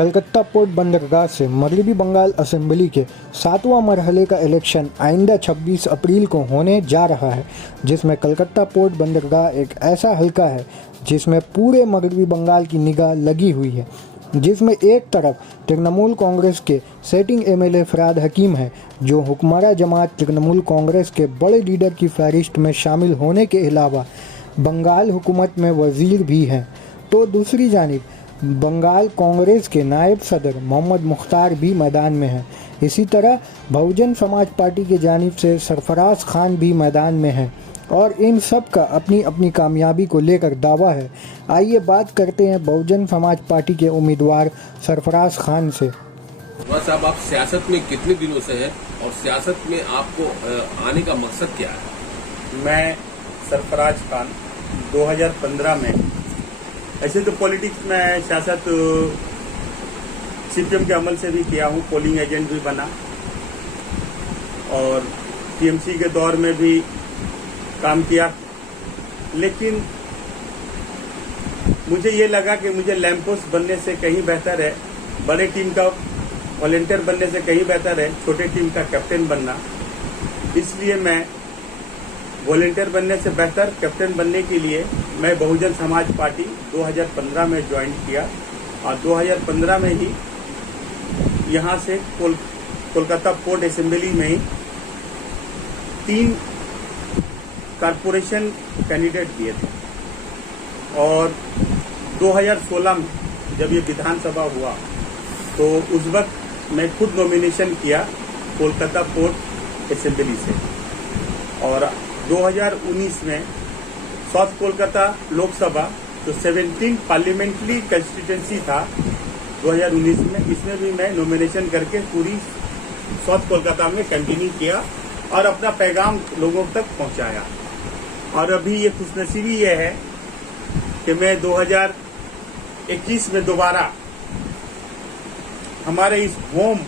Calcutta port बंदरगाह से मगरबी बंगाल असेंबली के 7वां मरहले का इलेक्शन आइंदा 26 अप्रैल को होने जा रहा है, जिसमें कलकत्ता पोर्ट बंदरगाह एक ऐसा हलका है जिसमें पूरे मगरबी बंगाल की निगाह लगी हुई है, जिसमें एक तरफ तृणमूल कांग्रेस के सेटिंग एमएलए फराद हकीम हैं, जो हुक्मरान जमात तृणमूल कांग्रेस के बड़े लीडर की फहरिस्त में शामिल होने के अलावा बंगाल हुकूमत में वजीर भी हैं, तो दूसरी जानिब बंगाल कांग्रेस के नायब सदर मोहम्मद मुख्तार भी मैदान में हैं। इसी तरह बहुजन समाज पार्टी की जानिब से सरफराज खान भी मैदान में हैं और इन सब का अपनी अपनी कामयाबी को लेकर दावा है। आइए बात करते हैं बहुजन समाज पार्टी के उम्मीदवार सरफराज खान से। साहब, आप सियासत में कितने दिनों से हैं और सियासत में आपको आने का मकसद क्या है? मैं सरफराज खान 2015 में, ऐसे तो पॉलिटिक्स में सियासत सीपीएम के अमल से भी किया हूँ, पोलिंग एजेंट भी बना और टीएमसी के दौर में भी काम किया, लेकिन मुझे ये लगा कि मुझे लैंपपोस्ट बनने से कहीं बेहतर है, बड़े टीम का वॉलेंटियर बनने से कहीं बेहतर है छोटे टीम का कैप्टन बनना। इसलिए मैं वॉलेंटियर बनने से बेहतर कैप्टन बनने के लिए मैं बहुजन समाज पार्टी 2015 में ज्वाइन किया और 2015 में ही यहाँ से कोलकाता पोर्ट असेंबली में ही 3 कारपोरेशन कैंडिडेट दिए थे और 2016 में जब ये विधानसभा हुआ तो उस वक्त मैं खुद नॉमिनेशन किया कोलकाता पोर्ट असेंबली से और 2019 में साउथ कोलकाता लोकसभा जो 17 पार्लियामेंट्री कंस्टिट्यूंसी था 2019 में, इसमें भी मैं नॉमिनेशन करके पूरी साउथ कोलकाता में कंटिन्यू किया और अपना पैगाम लोगों तक पहुंचाया। और अभी ये खुशनसीबी ये है कि मैं 2021 में दोबारा हमारे इस होम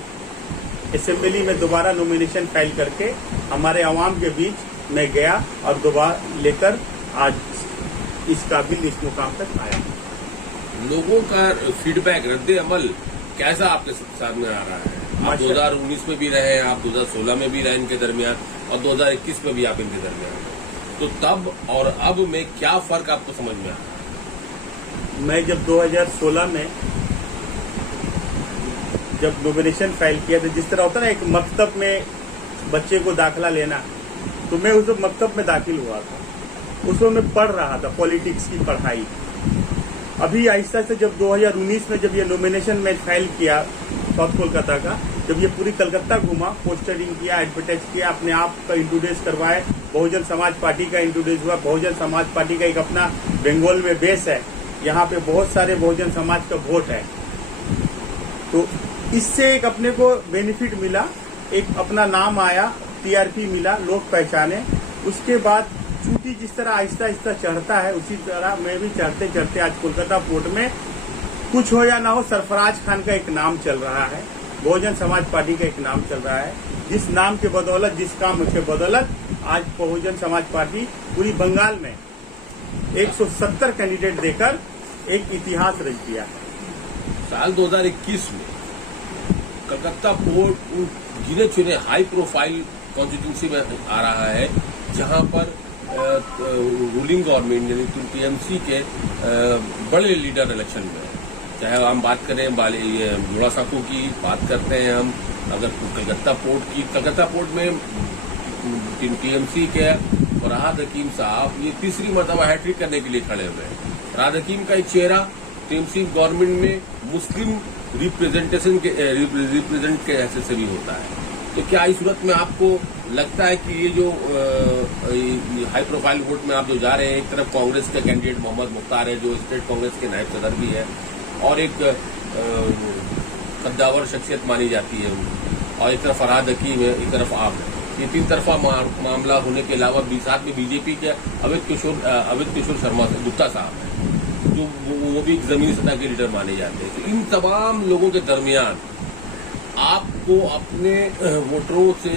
असेंबली में दोबारा नॉमिनेशन फाइल करके हमारे आवाम के बीच मैं गया और दोबारा लेकर आज इस काबिल इस मुकाम तक आया। लोगों का फीडबैक, रद्द अमल कैसा आपके सामने आ रहा है? आप 2019 में भी रहे, आप 2016 में भी रहे इनके दरमियान और 2021 में भी आप इनके दरमियान, तो तब और अब में क्या फर्क आपको समझ में आया? मैं जब 2016 में जब नॉमिनेशन फाइल किया था, जिस तरह होता ना एक मकतब में बच्चे को दाखिला लेना, तो मैं उस मकतब में दाखिल हुआ था, उसमें मैं पढ़ रहा था पॉलिटिक्स की पढ़ाई। अभी आहिस्ता से जब 2019 में जब ये नॉमिनेशन में फाइल किया साउथ कोलकाता का, जब ये पूरी कलकत्ता घूमा, पोस्टरिंग किया, एडवर्टाइज किया, अपने आप का इंट्रोड्यूस करवाए, बहुजन समाज पार्टी का इंट्रोड्यूस हुआ। बहुजन समाज पार्टी का एक अपना बंगाल में बेस है, यहाँ पे बहुत सारे बहुजन समाज का वोट है, तो इससे एक अपने को बेनिफिट मिला, एक अपना नाम आया, टीआरपी मिला, लोग पहचाने। उसके बाद चूंकि जिस तरह आहिस्ता आहिस्ता चढ़ता है, उसी तरह मैं भी चढ़ते चढ़ते आज कोलकाता पोर्ट में कुछ हो या ना हो, सरफराज खान का एक नाम चल रहा है, बहुजन समाज पार्टी का एक नाम चल रहा है, जिस नाम के बदौलत, जिस काम के बदौलत आज बहुजन समाज पार्टी पूरी बंगाल में 170 कैंडिडेट देकर एक इतिहास रच दिया है। साल 2021 में कलकत्ता पोर्ट गिने चुने हाई प्रोफाइल कॉन्स्टिट्यूंसी में आ रहा है, जहां पर रूलिंग गवर्नमेंट यानी टीएमसी के बड़े लीडर इलेक्शन में, चाहे हम बात करें जोड़ा साकू की बात करते हैं, हम अगर कलकत्ता पोर्ट में टीएमसी के फराद हकीम साहब ये तीसरी मरतबा हैट्रिक करने के लिए खड़े हुए हैं। फराद हकीम का एक चेहरा टीएमसी गवर्नमेंट में मुस्लिम रिप्रेजेंट के हैसियत से भी होता है, तो क्या इस सूरत में आपको लगता है कि ये जो हाई प्रोफाइल वोट में आप जो जा रहे हैं, एक तरफ कांग्रेस के कैंडिडेट मोहम्मद मुख्तार है जो स्टेट कांग्रेस के नायब सदर भी है और एक कद्दावर शख्सियत मानी जाती है, और एक तरफ फराद हकीम है, एक तरफ आप है, ये 3 तरफा मामला होने के अलावा साथ में बीजेपी के अवैध किशोर शर्मा गुप्ता साहब है जो वो भी जमीनी सतह के लीडर माने जाते हैं। तो इन तमाम लोगों के दरमियान आपको अपने वोटरों से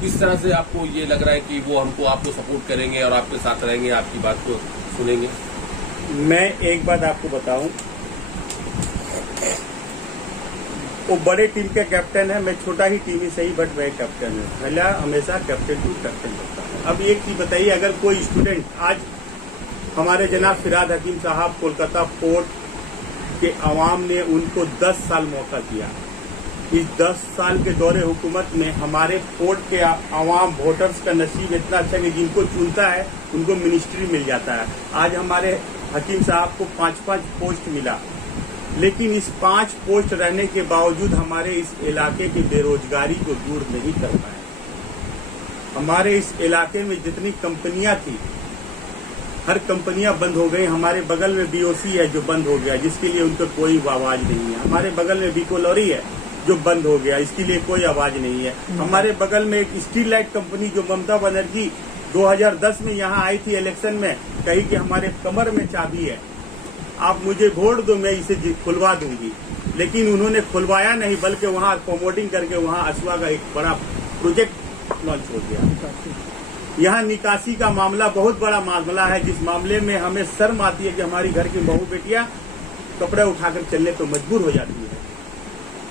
किस तरह से आपको ये लग रहा है कि वो आपको सपोर्ट करेंगे और आपके साथ रहेंगे, आपकी बात को सुनेंगे? मैं एक बात आपको बताऊं, वो बड़े टीम के कैप्टन है, मैं छोटा ही टीम ही सही बट मैं कैप्टन हूँ। पहला हमेशा कैप्टन टू कैप्टन होता है। अब एक चीज बताइए, अगर कोई स्टूडेंट आज हमारे जनाब फिराद हकीम साहब कोलकाता पोर्ट के अवाम ने उनको 10 साल मौका दिया। इस 10 साल के दौरे हुकूमत में हमारे पोर्ट के अवाम वोटर्स का नसीब इतना अच्छा कि जिनको चुनता है उनको मिनिस्ट्री मिल जाता है। आज हमारे हकीम साहब को 5-5 पोस्ट मिला, लेकिन इस 5 पोस्ट रहने के बावजूद हमारे इस इलाके की बेरोजगारी को दूर नहीं कर पाए। हमारे इस इलाके में जितनी कंपनियां थी, हर कंपनियां बंद हो गई। हमारे बगल में बीओसी है जो बंद हो गया, जिसके लिए उनका कोई आवाज नहीं है। हमारे बगल में बीकोलॉरी है जो बंद हो गया, इसके लिए कोई आवाज नहीं है। हमारे बगल में एक स्टील लाइट कंपनी जो ममता बनर्जी 2010 में यहाँ आई थी इलेक्शन में, कही कि हमारे कमर में चाबी है, आप मुझे वोट दो मैं इसे खुलवा दूंगी, लेकिन उन्होंने खुलवाया नहीं, बल्कि वहाँ प्रमोटिंग करके वहाँ असुआ का एक बड़ा प्रोजेक्ट लॉन्च हो गया। यहाँ निकासी का मामला बहुत बड़ा मामला है, जिस मामले में हमें शर्म आती है कि हमारी घर की बहू बेटियां कपड़े उठाकर चलने तो मजबूर हो जाती है।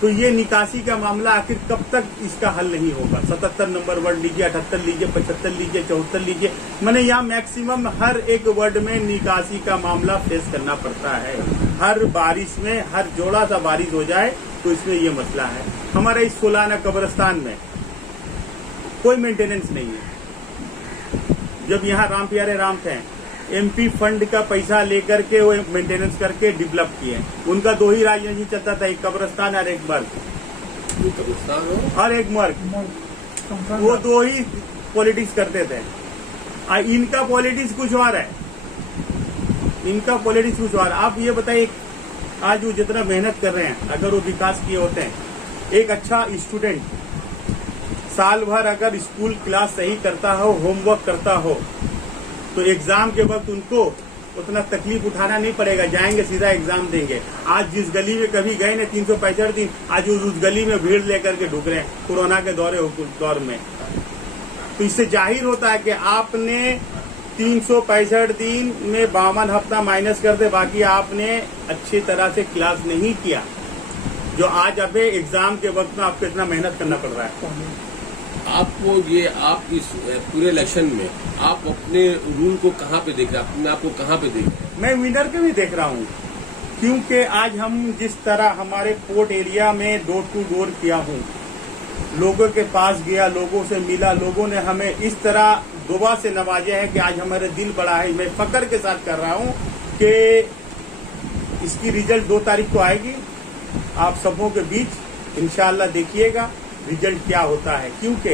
तो ये निकासी का मामला आखिर कब तक इसका हल नहीं होगा? 77 नंबर वर्ड लीजिए, 78 लीजिए, 75 लीजिए, 74 लीजिए, मैंने यहाँ मैक्सिमम हर एक वर्ड में निकासी का मामला फेस करना पड़ता है। हर बारिश में, हर जोड़ा सा बारिश हो जाए तो इसमें ये मसला है। हमारा इस फुलाना कब्रिस्तान में कोई मेंटेनेंस नहीं है। जब यहाँ राम प्यारे राम थे, एमपी फंड का पैसा लेकर के वो मेंटेनेंस करके डेवलप किए। उनका 2 ही राजनीति चलता था, एक कब्रिस्तान और एक मर्ग, और एक मर्ग, वो 2 ही पॉलिटिक्स करते थे। इनका पॉलिटिक्स कुछ और है, इनका पॉलिटिक्स कुछ और। आप ये बताइए, आज वो जितना मेहनत कर रहे हैं, अगर वो विकास किए होते हैं, एक अच्छा स्टूडेंट साल भर अगर स्कूल क्लास सही करता हो, होमवर्क करता हो, तो एग्जाम के वक्त उनको उतना तकलीफ उठाना नहीं पड़ेगा, जाएंगे सीधा एग्जाम देंगे। आज जिस गली में कभी गए ना 365 दिन, आज उस गली में भीड़ लेकर के ढुक रहे हैं कोरोना के दौर में। तो इससे जाहिर होता है कि आपने 365 दिन में 52 हफ्ता माइनस कर दे, बाकी आपने अच्छी तरह से क्लास नहीं किया, जो आज अभी एग्जाम के वक्त में आपको इतना मेहनत करना पड़ रहा है। आपको ये, आप इस पूरे इलेक्शन में आप अपने रूल को कहाँ पे देख रहे हैं, अपने आपको कहाँ पे देख रहे हैं? मैं विनर के भी देख रहा हूँ, क्योंकि आज हम जिस तरह हमारे पोर्ट एरिया में डोर टू डोर किया हूँ, लोगों के पास गया, लोगों से मिला, लोगों ने हमें इस तरह दुआ से नवाजे हैं कि आज हमारे दिल बड़ा है। मैं फक्र के साथ कर रहा हूँ कि इसकी रिजल्ट 2 तारीख को आएगी। आप सबों के बीच इंशाअल्लाह देखिएगा रिजल्ट क्या होता है, क्योंकि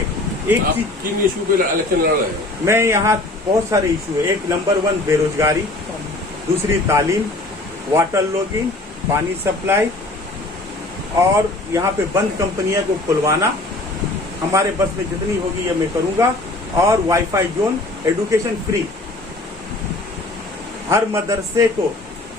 एक चीज, किन इशू पे इलेक्शन लड़ रहे हैं? मैं यहाँ बहुत सारे इशू है। एक नंबर 1 बेरोजगारी, दूसरी तालीम, वाटर लॉगिंग, पानी सप्लाई, और यहाँ पे बंद कंपनियां को खुलवाना। हमारे बस में जितनी होगी ये मैं करूंगा, और वाईफाई जोन, एजुकेशन फ्री। हर मदरसे को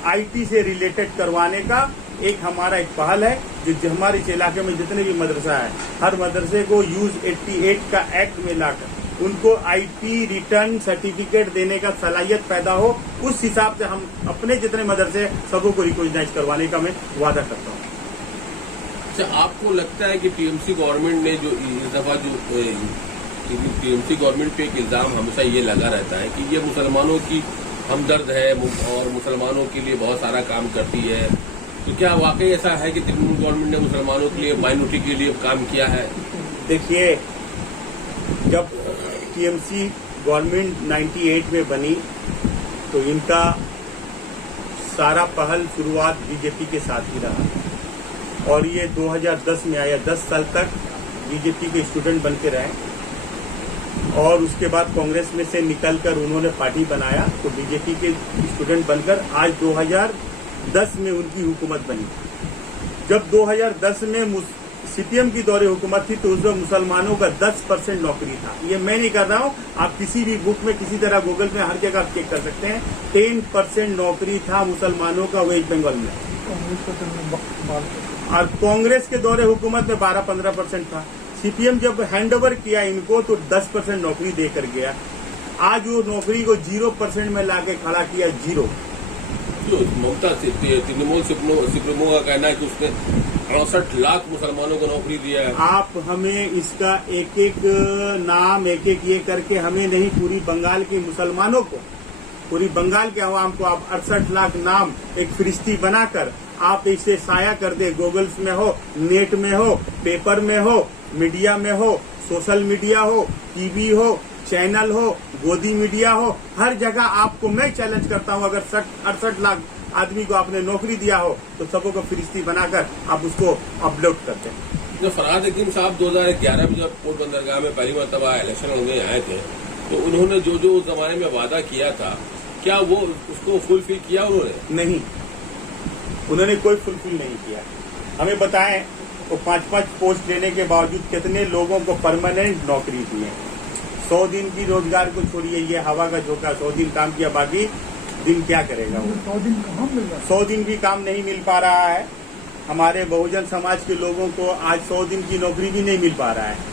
आईटी से रिलेटेड करवाने का एक हमारा एक पहल है, जो हमारे इस इलाके में जितने भी मदरसा है, हर मदरसे को यूज 88 का एक्ट में लाकर उनको आईटी रिटर्न सर्टिफिकेट देने का सलाहियत पैदा हो। उस हिसाब से हम अपने जितने मदरसे सबों को रिकॉग्नाइज करवाने का मैं वादा करता हूँ। अच्छा, आपको लगता है कि टीएमसी गवर्नमेंट ने जो इस दफा जो टीएमसी गवर्नमेंट पे एक इल्जाम हमेशा ये लगा रहता है कि ये मुसलमानों की हमदर्द है और मुसलमानों के लिए बहुत सारा काम करती है, तो क्या वाकई ऐसा है कि तृणमूल गवर्नमेंट ने मुसलमानों के लिए, माइनॉरिटी के लिए काम किया है? देखिए, जब टीएमसी गवर्नमेंट 98 में बनी तो इनका सारा पहल शुरुआत बीजेपी के साथ ही रहा, और ये 2010 में आया। 10 साल तक बीजेपी के स्टूडेंट बन के रहे, और उसके बाद कांग्रेस में से निकलकर उन्होंने पार्टी बनाया, तो बीजेपी के स्टूडेंट बनकर आज 2010 में उनकी हुकूमत बनी। जब 2010 में सीपीएम की दौरे हुकूमत थी, तो उसमें मुसलमानों का 10% नौकरी था। ये मैं नहीं कर रहा हूँ, आप किसी भी बुक में, किसी तरह गूगल में, हर जगह आप चेक कर सकते हैं। 10% नौकरी था मुसलमानों का वेस्ट बंगाल में, और कांग्रेस के दौरे हुकूमत में 12-15% था। सीपीएम जब हैंडओवर किया इनको तो 10% नौकरी देकर गया। आज वो नौकरी को 0% में लाके खड़ा किया, 0। जो ममता तृणमूल सुप्रीमो का कहना है कि उसने 68 लाख मुसलमानों को नौकरी दिया है। आप हमें इसका एक एक नाम एक एक ये करके हमें नहीं, पूरी बंगाल के मुसलमानों को, पूरी बंगाल के अवाम को आप 68 लाख नाम एक फरिश्ती बनाकर आप इसे साया कर दे। गूगल्स में हो, नेट में हो, पेपर में हो, मीडिया में हो, सोशल मीडिया हो, टीवी हो, चैनल हो, गोदी मीडिया हो, हर जगह आपको मैं चैलेंज करता हूं, अगर 68 लाख आदमी को आपने नौकरी दिया हो तो सबों को फरिश्ती बनाकर आप उसको अपलोड करते हैं। जब फरहाद हकीम साहब 2011 में जब पोर्ट बंदरगाह में पहली मरतबा इलेक्शन होने आए थे तो उन्होंने जो जो उस जमाने में वादा किया था, क्या वो उसको फुलफिल किया उन्होंने? नहीं, उन्होंने कोई फुलफिल नहीं किया। हमें बताएं वो 5-5 पोस्ट लेने के बावजूद कितने लोगों को परमानेंट नौकरी दी है। 100 दिन की रोजगार को छोड़िए, ये हवा का झोंका, 100 दिन काम किया, बाकी दिन क्या करेगा वो? 100 दिन भी काम नहीं मिल पा रहा है। हमारे बहुजन समाज के लोगों को आज 100 दिन की नौकरी भी नहीं मिल पा रहा है।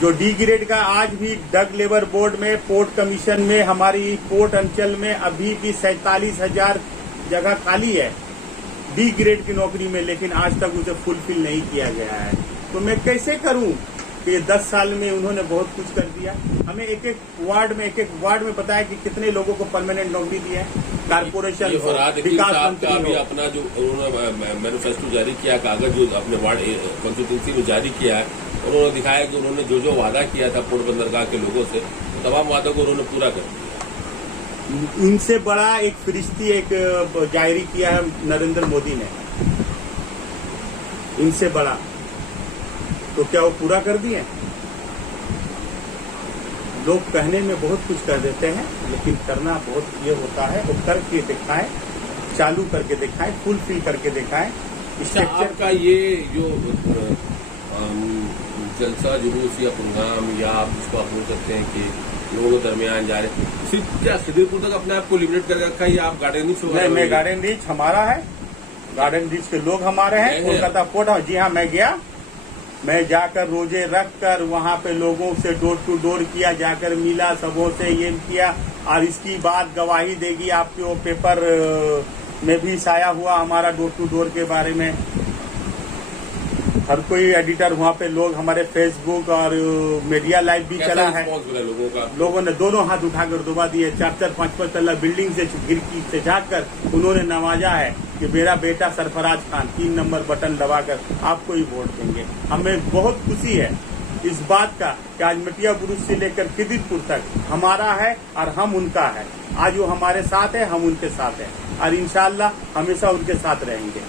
जो डी ग्रेड का आज भी डग लेबर बोर्ड में, पोर्ट कमीशन में, हमारी पोर्ट अंचल में अभी भी 47,000 जगह खाली है डी ग्रेड की नौकरी में, लेकिन आज तक उसे फुलफिल नहीं किया गया है। तो मैं कैसे करूं कि 10 साल में उन्होंने बहुत कुछ कर दिया। हमें एक एक वार्ड में पता है कि कितने लोगों को परमानेंट नौकरी दी है। कारपोरेशन, विकास मंत्री अभी अपना जो उन्होंने मैनिफेस्टो जारी किया, कागज जो अपने वार्ड कॉन्स्टिट्यूंसी में जारी किया है, उन्होंने दिखाया कि उन्होंने जो जो वादा किया था पोर्ट बंदरगाह के लोगों से, तमाम वादों को उन्होंने पूरा कर दिया। इनसे बड़ा एक फरिश्ती एक जारी किया है नरेंद्र मोदी ने, इनसे बड़ा, तो क्या वो पूरा कर दिए? लोग कहने में बहुत कुछ कर देते हैं, लेकिन करना बहुत ये होता है। वो करके दिखाएं, चालू करके दिखाएं, फुलफिल करके दिखाएं। आपका ये जो जलसा जुलूस या प्रोग्राम, या आप जिसको आप बोल सकते हैं कि लोगों के दरमियान जा रहे, सिर्फ क्या सिद्दीकपुर तक अपने आप को लिमिटेड कर रखा है, या आप गार्डन रीच? मैं गार्डन रीच हमारा है, गार्डन रीच के लोग हमारे हैं। कोलकाता पोर्ट, जी हाँ, मैं गया, मैं जाकर रोजे रख कर वहाँ पे लोगों से डोर टू डोर किया, जाकर मिला, सबों से ये किया, और इसकी बात गवाही देगी आपके वो पेपर में भी साया हुआ हमारा डोर टू डोर के बारे में। हर कोई एडिटर वहाँ पे, लोग हमारे फेसबुक और मीडिया लाइव भी चला है। लोगों ने दोनों हाथ उठाकर दुआ दिए, 4-4, 5-5 तल्ला बिल्डिंग से खिड़की से झाँककर उन्होंने नवाजा है कि मेरा बेटा सरफराज खान 3 नंबर बटन दबाकर आपको ही वोट देंगे। हमें बहुत खुशी है इस बात का कि आज मटिया बुरुज से लेकर किदिरपुर तक हमारा है और हम उनका है। आज वो हमारे साथ है, हम उनके साथ हैं, और इंशाल्लाह हमेशा उनके साथ रहेंगे।